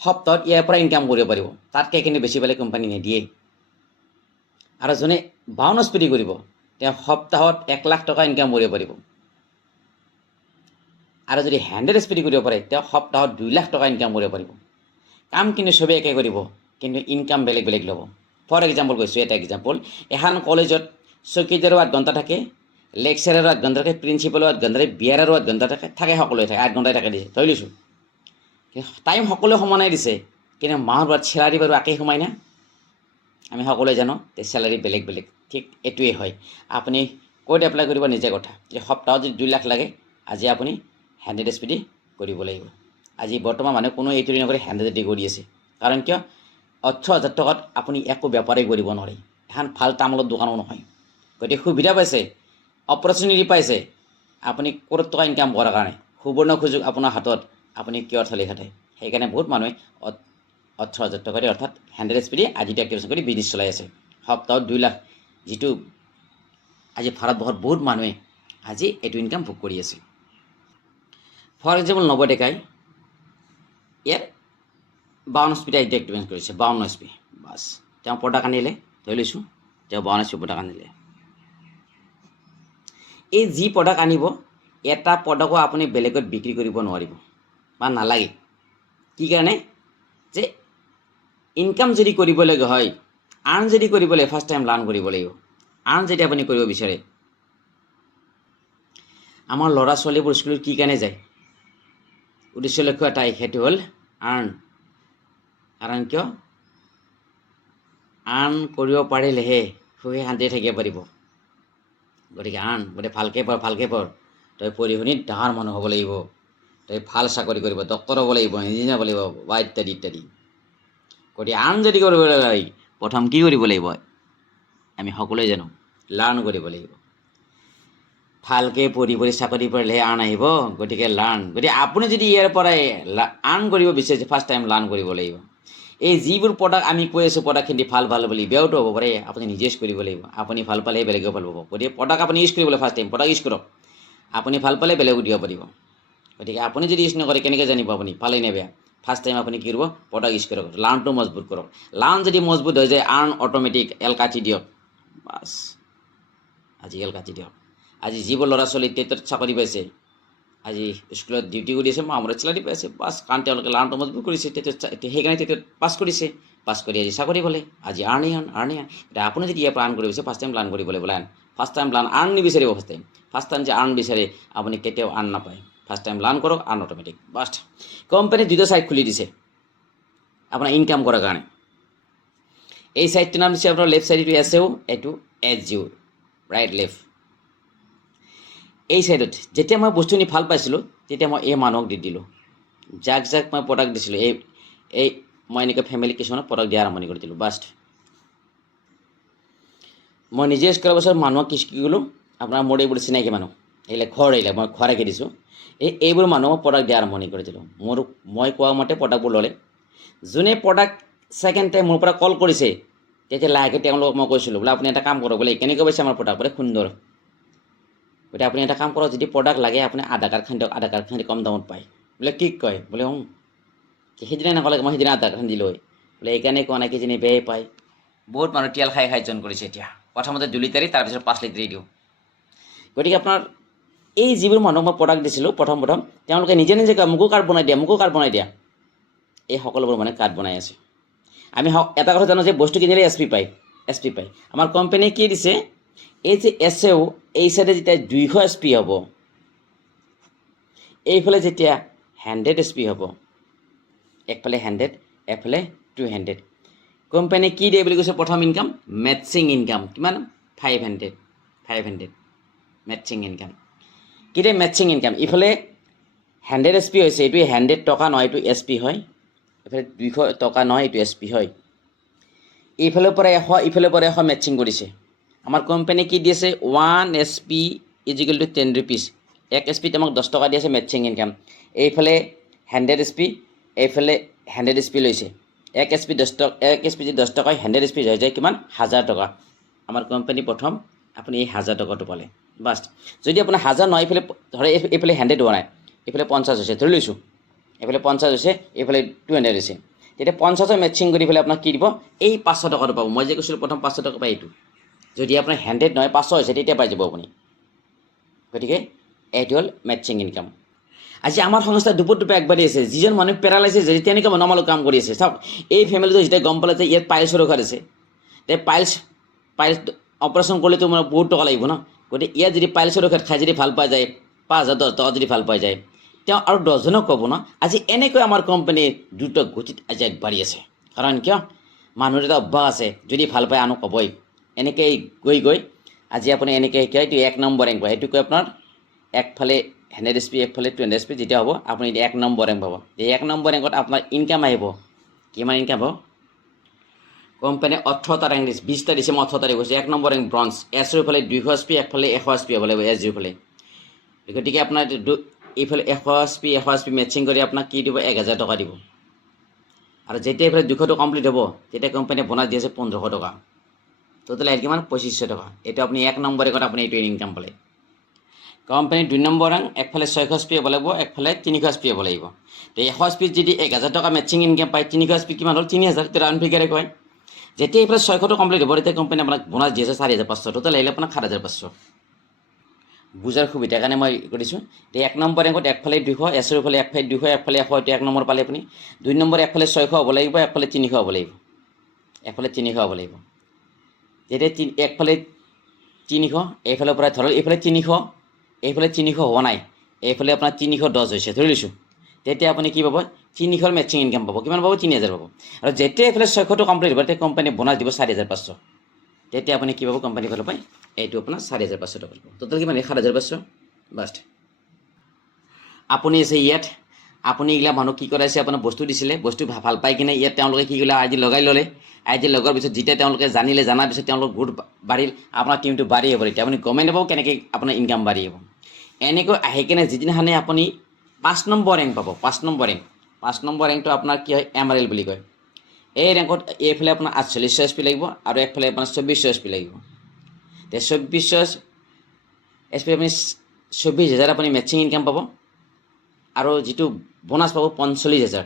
সপ্তাহত ইয়াৰ পৰা ইনকাম কৰিব পাৰিব তাতকৈ কিন্তু বেছি পালে কোম্পানী নিদিয়ে আৰু যোনে 52 SP কৰিব তেওঁ সপ্তাহত 1 লাখ টকা ইনকাম কৰিব পাৰিব আৰু যদি 100 SP কৰিব পাৰে তেওঁ সপ্তাহত 2 লাখ টকা ইনকাম কৰিব পাৰিব কাম কিন্তু সবে একে কৰিব কিন্তু ইনকাম বেলেগ বেলেগ ল'ব ফৰ এক্সাম্পল কৈছোঁ এটা এক্সাম্পল এখন কলেজত চকীদাৰৰ 8 ঘণ্টা থাকে লেকচাৰাৰৰ 8 ঘণ্টা থাকে প্ৰিন্সিপালৰ 8 ঘণ্টা থাকে বিয়াৰৰ 8 ঘণ্টা থাকে সকলোৱে থাকে 8 ঘণ্টাই থাকে দিছে ধৰি লৈছোঁ টাইম সকলোৱে সমানেই দিছে কিন্তু মাহৰ বাদ চেলাৰী বাৰু একেই সোমাই না আমি সকলোৱে জানো তে চেলাৰী বেলেগ বেলেগ ঠিক এইটোৱে হয় আপুনি ক'ত এপ্লাই কৰিব নিজে কথা যে সপ্তাহত যদি 2 লাখ লাগে আজি আপুনি 100 SP দি কৰিব লাগিব আজি বৰ্তমান মানুহে কোনো এইটো নকৰি 100 দি কৰি আছে কাৰণ কিয় 18000 টকাত আপুনি একো বেপাৰেই কৰিব নোৱাৰে এখন ভাল তামোলৰ দোকানো নহয় গতিকে সুবিধা পাইছে অপৰচুনিটি পাইছে আপুনি ক'ত টকা ইনকাম কৰাৰ কাৰণে সুবৰ্ণ সুযোগ আপোনাৰ হাতত আপুনি কিয় থলি খাটে সেইকাৰণে বহুত মানুহে 18000 টকা দি অৰ্থাৎ 100 SP দি আজিটো এক্টিভেশ্যন কৰি বিজনেছ চলাই আছে সপ্তাহত 2 লাখ যিটো আজি ভাৰতবৰ্ষত বহুত মানুহে আজি এইটো ইনকাম ভোগ কৰি আছে ফৰ এক্সাম্পল 90 ডেকাই ইয়াৰ 52 SP আজিটো এক্টিভেশ্যন কৰিছে 52 SP বাছ তেওঁ প্ৰডাক্ট আনিলে ধৰি লৈছোঁ তেওঁ 52 SP প্ৰডাক্ট আনিলে এই যি প্ৰডাক্ট আনিব এটা প্ৰডাক্টও আপুনি বেলেগত বিক্ৰী কৰিব নোৱাৰিব বা নালাগে কি কাৰণে যে ইনকাম যদি কৰিবলগীয়া হয় আৰ্ণ যদি কৰিবলৈ ফাৰ্ষ্ট টাইম লাৰ্ণ কৰিব লাগিব আৰ্ণ যদি আপুনি কৰিব বিচাৰে আমাৰ ল'ৰা ছোৱালীবোৰ স্কুলত কি কাৰণে যায় উদ্দেশ্য লক্ষ্য এটাই সেইটো হ'ল আৰ্ণ কাৰণ কিয় আৰ্ণ কৰিব পাৰিলেহে সুখে শান্তিৰে থাকিব পাৰিব গতিকে আৰ্ণ গতিকে ভালকৈ পঢ় তই পঢ়ি শুনি ডাঙৰ মানুহ হ'ব লাগিব তই ভাল চাকৰি কৰিব ডক্তৰ হ'ব লাগিব ইঞ্জিনিয়াৰ হ'ব লাগিব বা ইত্যাদি ইত্যাদি গতিকে আৰ্ণ যদি কৰিবলৈ হয় প্ৰথম কি কৰিব লাগিব আমি সকলোৱে জানো লাৰ্ণ কৰিব লাগিব ভালকৈ পঢ়ি চাকৰি কৰিলেহে আৰ্ণ আহিব গতিকে লাৰ্ণ গতিকে আপুনি যদি ইয়াৰ পৰাই আৰ্ণ কৰিব বিচাৰিছে ফাৰ্ষ্ট টাইম লাৰ্ণ কৰিব লাগিব এই যিবোৰ প্ৰডাক্ট আমি কৈ আছোঁ প্ৰডাক্টখিনি ভাল বুলি বেয়াওতো হ'ব পাৰে আপুনি নিজে ইউজ কৰিব লাগিব আপুনি ভাল পালে বেলেগেও ভাল পাব গতিকে প্ৰডাক্ট আপুনি ইউজ কৰিবলৈ ফাৰ্ষ্ট টাইম প্ৰডাক্ট ইউজ কৰক আপুনি ভাল পালে বেলেগো দিব পাৰিব গতিকে আপুনি যদি ইউজ নকৰে কেনেকৈ জানিব আপুনি পালে নে বেয়া ফাৰ্ষ্ট টাইম আপুনি কি কৰিব প্ৰডাক্ট ইউজ কৰক লাৰ্ণটো মজবুত কৰক লাৰ্ণ যদি মজবুত হৈ যায় আৰ্ণ অট'মেটিক এল কাটি দিয়ক বাছ আজি এল কাটি দিয়ক আজি যিবোৰ ল'ৰা ছোৱালী টেটত চাকৰি পাইছে আজি স্কুলত ডিউটি কৰি আছে আমাৰ চেলাৰী পাইছে বাছ কাৰণ তেওঁলোকে লাৰ্ণটো মজবুত কৰিছে টেটত সেইকাৰণে টেটত পাছ কৰিছে পাছ কৰি আজি চাকৰি পালে আজি আৰ্ণি এতিয়া আপুনি যদি ইয়াৰ পৰা আৰ্ণ কৰিব বিচাৰে ফাৰ্ষ্ট টাইম লাৰ্ণ কৰিবলৈ বোলে ফাৰ্ষ্ট টাইম লাৰ্ণ আৰ্ণ নিবিচাৰিব ফাৰ্ষ্ট টাইম যে আৰ্ণ বিচাৰে আপুনি কেতিয়াও আৰ্ণ নাপায় ফাৰ্ষ্ট টাইম লাৰ্ণ কৰক আৰ্ণ অট'মেটিক বাষ্ট কোম্পানী দুটা ছাইট খুলি দিছে আপোনাৰ ইনকাম কৰাৰ কাৰণে এই ছাইটটোৰ নাম দিছে আপোনাৰ লেফ্ট ছাইড এইটো এছ ইউ এইটো এছ ইউ ৰাইট লেফ্ট এই ছাইডত যেতিয়া মই বস্তু নি ভাল পাইছিলোঁ তেতিয়া মই এই মানুহক দি দিলোঁ যাক মই প্ৰডাক্ট দিছিলোঁ এই মই এনেকৈ ফেমিলি কিছুমানক প্ৰডাক্ট দিয়া আৰম্ভণি কৰি দিলোঁ বাষ্ট মই নিজে ইউজ কৰাৰ পাছত মানুহক কি গ'লোঁ আপোনাৰ মোৰ এইবোৰ চিনাকি মানুহ এইবিলাক মই ঘৰ ৰাখি দিছোঁ এইবোৰ মানুহক প্ৰডাক্ট দিয়া আৰম্ভণি কৰি দিলোঁ মই কোৱা মতে প্ৰডাক্টবোৰ ল'লে যোনে প্ৰডাক্ট ছেকেণ্ড টাইম মোৰ পৰা কল কৰিছে তেতিয়া লাহেকৈ তেওঁলোকক মই কৈছিলোঁ বোলে আপুনি এটা কাম কৰক বোলে কেনেকৈ পাইছে আমাৰ প্ৰডাক্ট বোলে সুন্দৰ গতিকে আপুনি এটা কাম কৰক যদি প্ৰডাক্ট লাগে আপুনি আধাৰ কাৰ্ড খান্দি কম দামত পায় বোলে কি কয় বোলে সেইদিনা নক'লে মই সেইদিনা আধাৰ কাৰ্ড দিলোঁ বোলে এইকাৰণে কোৱা নাই কিজানি বেয়াই পায় বহুত মানুহ তেল খাই জইন কৰিছে এতিয়া প্ৰথমতে 2 লিটাৰী তাৰপিছত 5 লিটাৰী দিওঁ গতিকে আপোনাৰ এই যিবোৰ মানুহক মই প্ৰডাক্ট দিছিলোঁ প্ৰথম তেওঁলোকে নিজে কয় মোকো কাৰ্ড বনাই দিয়া এই সকলোবোৰ মানে কাৰ্ড বনাই আছে আমি এটা কথা জানো যে বস্তু কিনিলে এছ পি পায় আমাৰ কোম্পানীয়ে কি দিছে এই যে এছ ইউ এই চাইডে যেতিয়া 200 SP হ'ব এইফালে যেতিয়া 100 SP হ'ব একফালে 100 এফালে 200 কোম্পানীয়ে কি দিয়ে বুলি কৈছে প্ৰথম ইনকাম মেটচিং ইনকাম কিমান 500 মেটচিং ইনকাম কি দিয়ে মেটচিং ইনকাম ইফালে 100 SP হৈছে এইটো 100 টকা নহয় এইটো SP হয় এফালে 200 টকা নহয় এইটো SP হয় এইফালৰ পৰা 100 ইফালৰ পৰা 100 মেটচিং কৰিছে আমাৰ কোম্পানী কি দিছে 1 SP = 10 rupees 1 SP আমাক 10 টকা দিছে মেটচিং ইনকাম এইফালে 100 SP এইফালে 100 SP লৈছে 1 SP 10 টকা 1 SP 10 টকা 100 SP হৈ যায় কিমান 1000 টকা আমাৰ কোম্পানী প্ৰথম আপুনি এই 1000 টকাটো পালে বাস যদি আপোনাৰ 1000 নহয় এইফালে ধৰে এইফালে 100 হোৱা নাই এইফালে 50 হৈছে ধৰি লৈছোঁ এইফালে 50 হৈছে এইফালে 200 হৈছে তেতিয়া 50 মেটচিং কৰি ফেলে আপোনাক কি দিব এই 500 টকাটো পাব মই যে কৈছিলোঁ প্ৰথম 500 টকা পাই এইটো যদি আপোনাৰ 100 নহয় 500 হৈছে তেতিয়া পাই যাব আপুনি গতিকে এইটো হ'ল মেটচিং ইনকাম আজি আমাৰ সংস্থা দুপৰ একবাৰেই আছে যিজন মানুহ পেৰালাইচিছ হৈছে তেনেকৈ মানুহ আমালোক কাম কৰি আছে চাওক এই ফেমিলিটো যেতিয়া গম পালে যে ইয়াত পাইলছৰ ৰোগ আছে তে পাইলছ অপাৰেশ্যন কৰিলেতো মানে বহুত টকা লাগিব ন গতিকে ইয়াত যদি পাইলছৰ ৰোগ খাই যদি ভাল পোৱা যায় 5000 10 টকা যদি ভাল পোৱা যায় তেওঁ আৰু 10 জনক ক'ব ন আজি এনেকৈ আমাৰ কোম্পানী দ্ৰুত গতিত আজি আগবাঢ়ি আছে কাৰণ কিয় মানুহৰ এটা অভ্যাস আছে যদি ভাল পায় আনক ক'বই এনেকৈ গৈ আজি আপুনি এনেকৈ কি এইটো 1 নম্বৰ ৰেংক পায় এইটো কৈ আপোনাৰ একফালে 100 SP একফালে 200 SP যেতিয়া হ'ব আপুনি 1 নম্বৰ ৰেংক পাব এই 1 নম্বৰ ৰেংকত আপোনাৰ ইনকাম আহিব কিমান ইনকাম হ'ব কোম্পানী 18টা ৰেংক দিছে 20টা দিছে মই 18টা কৈছে 1 নম্বৰ ৰেংক ব্ৰঞ্জ এছৰ ফালে 200 SP একফালে 100 SP হ'ব লাগিব এছৰ ফালে গতিকে আপোনাৰ এইফালে 100 SP মেটচিং কৰি আপোনাক কি দিব 1000 টকা দিব আৰু যেতিয়া এইফালে 200টো কমপ্লিট হ'ব তেতিয়া কোম্পানীয়ে বোনাছ দি আছে 1500 টকা টোটাল আহি কিমান 2500 টকা এটা আপুনি 1 নম্বৰ ৰেংকত আপুনি এইটো ইনকাম পালে কোম্পানী 2 নম্বৰ ৰেংক একফালে 600 SP হ'ব লাগিব একফালে 300 SP হ'ব লাগিব তে 100 SP যদি 1000 টকা মেটচিং ইনকাম পায় 300 SP কিমান হ'ল 3000 তে ৰাউণ্ড ফিগাৰে কয় যেতিয়া এইফালে 600টো কমপ্লিট হ'ব তেতিয়া কোম্পানী আপোনাক বোনাছ দি আছে 4500 টোটাল আহিলে আপোনাক 7500 বুজাৰ সুবিধাৰ কাৰণে মই কৰিছোঁ তে 1 নম্বৰ ৰেংকত একফালে 200 এছৰ ফালে একফালে 200 একফালে 100 তে 1 নম্বৰ পালে আপুনি 2 নম্বৰ একফালে 600 হ'ব লাগিব একফালে 300 হ'ব লাগিব একফালে 300 হ'ব লাগিব যেতিয়া একফালে 300 এইফালৰ পৰা ধৰক এইফালে 300 এইফালে 300 হোৱা নাই এইফালে আপোনাৰ 310 হৈছে ধৰি লৈছোঁ তেতিয়া আপুনি কি পাব 300 মেটচিং ইনকাম পাব কিমান পাব 3000 পাব আৰু যেতিয়া এইফালে 600টো কমপ্লিট হ'ব তেতিয়া কোম্পানী বোনাছ দিব 4500 তেতিয়া আপুনি কি পাব কোম্পানী ফালৰ পৰা এইটো আপোনাৰ 4500 টকা পাব টোটাল কিমান 7500 বাস আপুনি আছে ইয়াত আপুনি এইগিলা মানুহ কি কৰাইছে আপোনাৰ বস্তু দিছিলে বস্তু ভাল পাই কিনে ইয়াত তেওঁলোকে কি কৰিলে আজি লগাই ল'লে আজি লগৰ পিছত যেতিয়া তেওঁলোকে জানিলে জনাৰ পিছত তেওঁলোকৰ গুড বাঢ়িল আপোনাৰ টিমটো বাঢ়ি হ'ব এতিয়া আপুনি গমেই নাপাব কেনেকৈ আপোনাৰ ইনকাম বাঢ়ি হ'ব এনেকৈ আহি কিনে যিদিনাখনে আপুনি 5 নম্বৰ ৰেংক পাব 5 নম্বৰ ৰেংকটো আপোনাৰ কি হয় এমআৰএল বুলি কয় এই ৰেংকত এইফালে আপোনাৰ 4800 SP লাগিব আৰু একফালে আপোনাৰ 2400 SP লাগিব তে 2400 SP আপুনি 24000 আপুনি মেটচিং ইনকাম পাব আৰু যিটো বোনাছ পাব 45,000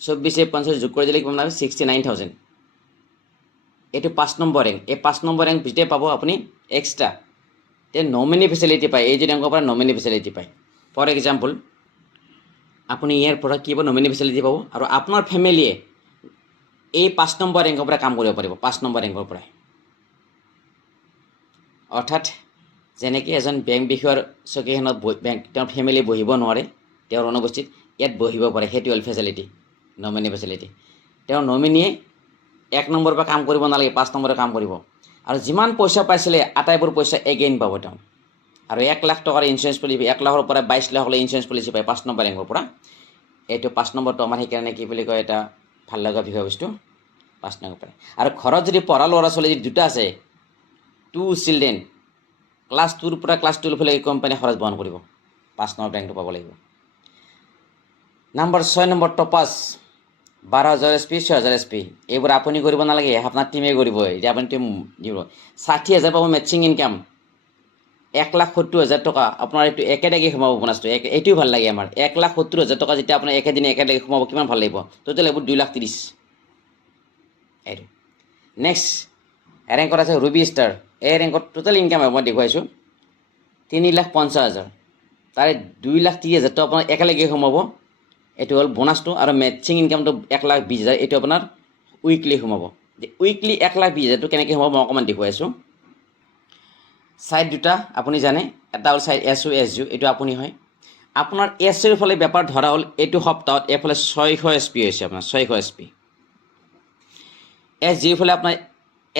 24 45 যোগ কৰি দিলে কিমান পাব 69,000 এইটো 5 নম্বৰ ৰেংক এই 5 নম্বৰ ৰেংক যেতিয়া পাব আপুনি এক্সট্ৰা তে নমিনি ফেচিলিটি পায় এই যে ৰেংকৰ পৰা নমিনি ফেচিলিটি পায় ফৰ এক্সাম্পল আপুনি ইয়াৰ পৰা কি পাব নমিনি ফেচিলিটি পাব আৰু আপোনাৰ ফেমিলিয়ে এই 5 নম্বৰ ৰেংকৰ পৰা কাম কৰিব পাৰিব 5 নম্বৰ ৰেংকৰ পৰা অৰ্থাৎ যেনেকৈ এজন বেংক বিষয়াৰ চকীখনত বেংক তেওঁৰ ফেমিলি বহিব নোৱাৰে তেওঁৰ অনুপস্থিত ইয়াত বহিব পাৰে সেইটো হ'ল ফেচিলিটি নমিনি ফেচিলিটি তেওঁৰ নমিনিয়ে 1 নম্বৰৰ পৰা কাম কৰিব নালাগে 5 নম্বৰৰ কাম কৰিব আৰু যিমান পইচা পাইছিলে আটাইবোৰ পইচা এগেইন পাব তেওঁ আৰু 1 লাখ টকাৰ ইঞ্চুৰেঞ্চ পলিচি 1 লাখৰ পৰা 22 লাখলৈ ইঞ্চুৰেঞ্চ পলিচি পায় 5 নম্বৰ ৰেংকৰ পৰা এইটো 5 নম্বৰটো আমাৰ সেইকাৰণে কি বুলি কয় এটা ভাল লগা বিষয়বস্তু 5 নম্বৰ পৰা আৰু ঘৰত যদি পঢ়া ল'ৰা ছোৱালী যদি দুটা আছে 2 চিলড্ৰেন ক্লাছ 2ৰ পৰা ক্লাছ 12 লৈকে কোম্পানীয়ে খৰচ বহন কৰিব 5 নম্বৰ ৰেংকটো পাব লাগিব নম্বৰ 6 নম্বৰ টপাছ 12,000 SP 6,000 SP এইবোৰ আপুনি কৰিব নালাগে আপোনাৰ টিমে কৰিব এতিয়া আপুনি টিম দিব 60,000 পাব মেচিং ইনকাম 1,70,000 টকা আপোনাৰ এইটো একেলগে সোমাব বোনাছটো এইটোও ভাল লাগে আমাৰ 1,70,000 টকা যেতিয়া আপোনাৰ একেদিনে একেলগে সোমাব কিমান ভাল লাগিব টোটেল এইবোৰ 2,30,000 এইটো নেক্সট ৰেংকত আছে ৰুবি ষ্টাৰ এই ৰেংকত টোটেল ইনকাম মই দেখুৱাইছোঁ 3,50,000 তাৰে 2,30,000 টো আপোনাৰ একেলগে সোমাব এইটো হ'ল বোনাছটো আৰু মেচিং ইনকামটো 1,20,000 এইটো আপোনাৰ উইকলি সোমাব উইকলি 1,20,000 টো কেনেকৈ সোমাব মই অকণমান দেখুৱাইছোঁ সাইড দুটা আপুনি জানে এটা হ'ল সাইড এছইউ এছইউ এইটো আপুনি হয় আপোনাৰ এছইউৰ ফালে বেপাৰ ধৰা হ'ল এইটো সপ্তাহত এফালে 600 SP হৈছে আপোনাৰ 600 SP এছইউৰ ফালে আপোনাৰ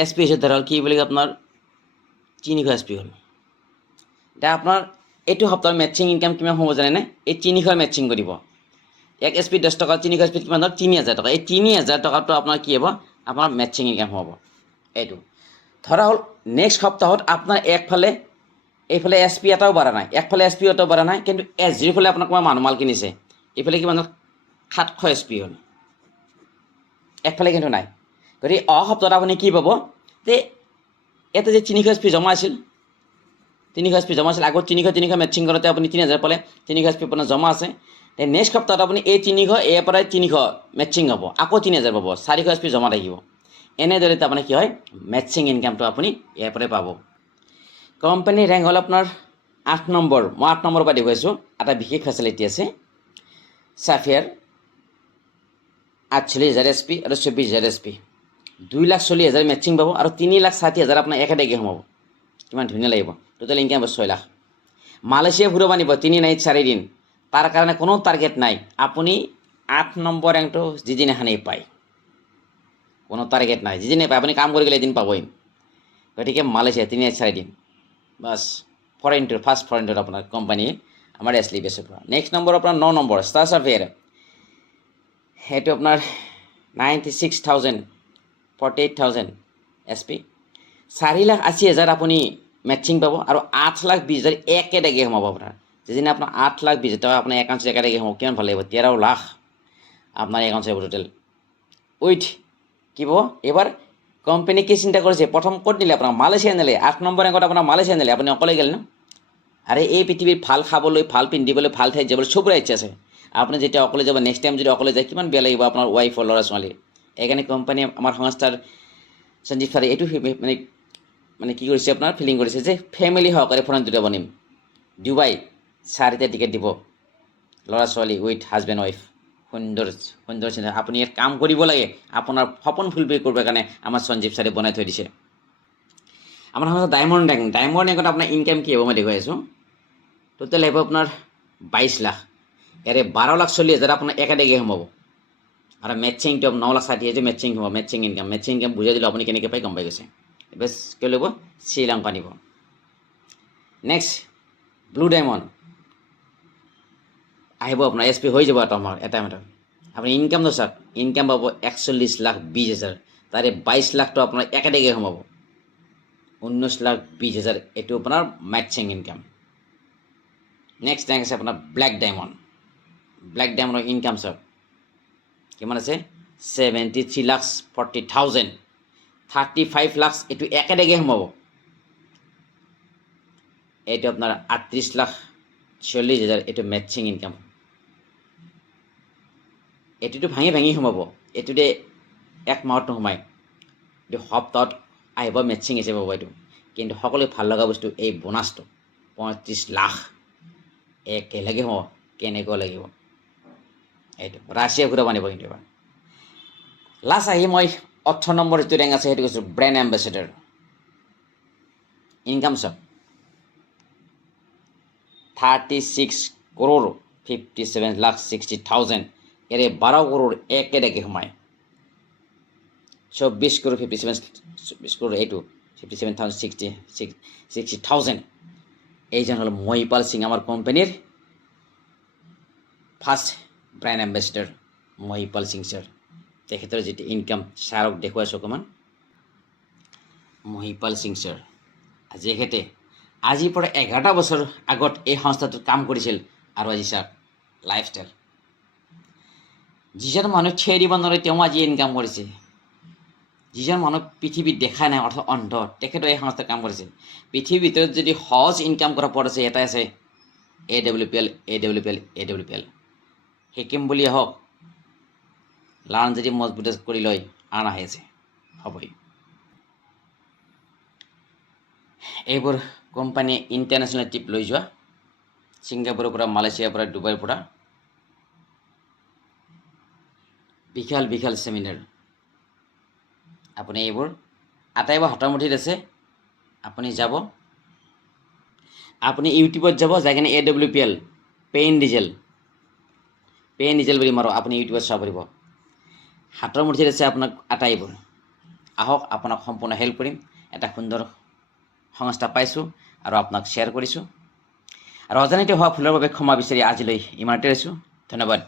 SP হৈছে ধৰা হ'ল কি বুলি কয় আপোনাৰ 300 SP হ'ল এতিয়া আপোনাৰ এইটো সপ্তাহৰ মেচিং ইনকাম কিমান হ'ব জানেনে এই 300 মেচিং কৰিব 1 SP 10 টকা 300 SP কিমান হ'ল 3,000 টকা এই 3,000 টকাটো আপোনাৰ কি হ'ব আপোনাৰ মেচিং ইনকাম হ'ব এইটো ধৰা হ'ল নেক্সট সপ্তাহত আপোনাৰ একফালে এইফালে SP এটাও বাঢ়া নাই একফালে SP এটাও বাঢ়া নাই কিন্তু SG ফালে আপোনাক মই মাল কিনিছে এইফালে কিমান 700 SP হ'ল একফালে কিন্তু নাই গতিকে অহা সপ্তাহত আপুনি কি পাব যে এটা যে 300 SP জমা আছিল 300 SP জমা আছিল আগত 300 মেচিং কৰোঁতে আপুনি 3,000 পালে 300 SP আপোনাৰ জমা আছে নেক্সট সপ্তাহত আপুনি এই 300 এৰ পৰা 300 মেচিং হ'ব আকৌ 3,000 পাব 400 SP জমা থাকিব এনেদৰে তাৰমানে কি হয় মেচিং ইনকামটো আপুনি ইয়াৰ পৰাই পাব কোম্পানীৰ ৰেংক হ'ল আপোনাৰ 8 নম্বৰ মই 8 নম্বৰৰ পৰা দেখুৱাইছোঁ এটা বিশেষ ফেচিলিটি আছে সাফিয়াৰ 48,000 SP আৰু 24,000 SP 2,40,000 মেচিং পাব আৰু 3,60,000 আপোনাৰ একেলগে সোমাব কিমান ধুনীয়া লাগিব টোটেল ইনকাম 6 লাখ মালয়েছিয়া ঘূৰাব নিব 3 নাইট 4 দিন তাৰ কাৰণে কোনো টাৰ্গেট নাই আপুনি 8 নম্বৰ ৰেংকটো যিদিনাখনেই পায় কোনো টাৰ্গেট নাই যিদিনে পায় আপুনি কাম কৰি গ'লে এদিন পাবই গতিকে মালয়েছিয়া 3 নাইট 4 দিন bus foreign tour first foreign tour আপোনাৰ কোম্পানী আমাৰ এছলি বেছৰ পৰা নেক্সট নম্বৰ আপোনাৰ 9 নম্বৰ ষ্টাৰ সাফিয়াৰ সেইটো আপোনাৰ 96,000 48,000 SP 4,80,000 আপুনি মেচিং পাব আৰু 8,20,000 একেলগে সোমাব আপোনাৰ যিদিনা আপোনাৰ 8,20,000 টকা আপোনাৰ একাউণ্টত একেলগে সোমাব কিমান ভাল লাগিব 13 লাখ আপোনাৰ একাউণ্ট আহিব টোটেল উইথ কি পাব এইবাৰ কোম্পানী কি চিন্তা কৰিছে প্ৰথম ক'ত নিলে আপোনাৰ মালয়েছিয়া নিলে 8 নম্বৰ ৰেংকত আপোনাৰ মালয়েছিয়া নিলে আপুনি অকলে গ'ল ন আৰে এই পৃথিৱীৰ ভাল খাবলৈ ভাল পিন্ধিবলৈ ভাল ঠাইত যাবলৈ চবৰে ইচ্ছা আছে আপুনি যেতিয়া অকলে যাব নেক্সট টাইম যদি অকলে যায় কিমান বেয়া লাগিব আপোনাৰ ৱাইফৰ ল'ৰা ছোৱালী এইকাৰণে কোম্পানীয়ে আমাৰ সংস্থাৰ সঞ্জীৱ ছাৰে এইটো মানে কি কৰিছে আপোনাৰ ফিলিং কৰিছে যে ফেমিলি সহকাৰে ফৰেইন টুৰ বনিম ডুবাই 4টা টিকেট দিব ল'ৰা ছোৱালী উইথ হাজবেণ্ড ৱাইফ সুন্দৰ সুন্দৰ চিন্তা আপুনি ইয়াত কাম কৰিব লাগে আপোনাৰ সপোন ফুলফিল কৰিবৰ কাৰণে আমাৰ সঞ্জীৱ ছাৰে বনাই থৈ দিছে আমাৰ সংস্থা ডায়মণ্ড ৰেংকত আপোনাৰ ইনকাম কি হ'ব মই দেখুৱাই আছোঁ টোটেল আহিব আপোনাৰ 22 লাখ ইয়াৰে 12,40,000 আপোনাৰ একেলগে সোমাব আৰু মেচিংটো 9,60,000 মেচিং হ'ব মেচিং ইনকাম বুজাই দিলোঁ আপুনি কেনেকৈ পাই গম পাই গৈছে বেছ কি ল'ব শ্ৰীলংকা নিব নেক্সট ব্লু ডায়মণ্ড আহিব আপোনাৰ SP হৈ যাব এটা মাহত আপুনি ইনকামটো চাওক ইনকাম পাব 41,20,000 তাৰে 22 লাখটো আপোনাৰ একেলগে সোমাব 19,20,000 এইটো আপোনাৰ মেচিং ইনকাম নেক্সট ৰেংক আছে আপোনাৰ ব্লেক ডায়মণ্ডৰ ইনকাম চাওক কিমান আছে 73,40,000 35 লাখ এইটো একেলগে সোমাব এইটো আপোনাৰ 38,40,000 এইটো মেচিং ইনকাম এইটোতো ভাঙি ভাঙি সোমাব, এইটোতে এক মাহত নোসোমায়, এইটো সপ্তাহত আহিব মেচিং হিচাপে পাব এইটো। কিন্তু সকলোৱে ভাল লগা বস্তু এই বোনাছটো 35 লাখ একেলগে হ'ব, কেনেকুৱা লাগিব এইটো। ৰাছিয়া ঘূৰাব আনিব কিন্তু এবাৰ। লাষ্ট আহি মই 18 নম্বৰ যিটো ৰেংক আছে সেইটো কৈছোঁ ব্ৰেণ্ড এম্বেচেডাৰ। ইনকাম চাওক 36,57,60,000 এৰে 12 কৰোৰ একেলগে সোমায়। 24 কৰোৰ 24 কৰোৰ এইটো 57,60,000। এইজন হ'ল মহিপাল সিং, আমাৰ কোম্পানীৰ first brand ambassador Mahipal Singh sir. তেখেতৰ যিটো ইনকাম ছাৰক দেখুৱাইছোঁ অকণমান। মহিপাল সিং ছাৰ তেখেতে আজিৰ পৰা 11টা বছৰ আগত এই সংস্থাটোত কাম কৰিছিল, আৰু আজি ছাৰ লাইফষ্টাইল। যিজন মানুহ থিয় দিব নোৱাৰে তেওঁ আজি ইনকাম কৰিছে। যিজন মানুহ পৃথিৱীত দেখা নাই অৰ্থাৎ অন্ধ, তেখেতেও এই সংস্থাত কাম কৰিছে। পৃথিৱীৰ ভিতৰত যদি সহজ ইনকাম কৰা পথ আছে এটাই আছে, AWPL। শিকিম বুলি আহক, লাৰ্ণ যদি মজবুত কৰি লয় আন আহি আছে হ'বই। এইবোৰ কোম্পানীয়ে ইণ্টাৰনেশ্যনেল ট্ৰিপ লৈ যোৱা, ছিংগাপুৰৰ পৰা, মালয়েছিয়াৰ পৰা, ডুবাইৰ পৰা বিশাল বিশাল ছেমিনাৰ। আপুনি এইবোৰ আটাইবোৰ হাতৰ মুঠিত আছে। আপুনি যাব, আপুনি ইউটিউবত যাব, যাই কিনে AWPL পে ইন ডিজেল বুলি মাৰক, আপুনি ইউটিউবত চাব পাৰিব। হাতৰ মুঠিত আছে আপোনাক আটাইবোৰ। আহক, আপোনাক সম্পূৰ্ণ হেল্প কৰিম। এটা সুন্দৰ সংস্থা পাইছোঁ আৰু আপোনাক শ্বেয়াৰ কৰিছোঁ। আৰু অজানিতে হোৱা ভুলৰ বাবে ক্ষমা বিচাৰি আজিলৈ ইমানতে আছোঁ। ধন্যবাদ।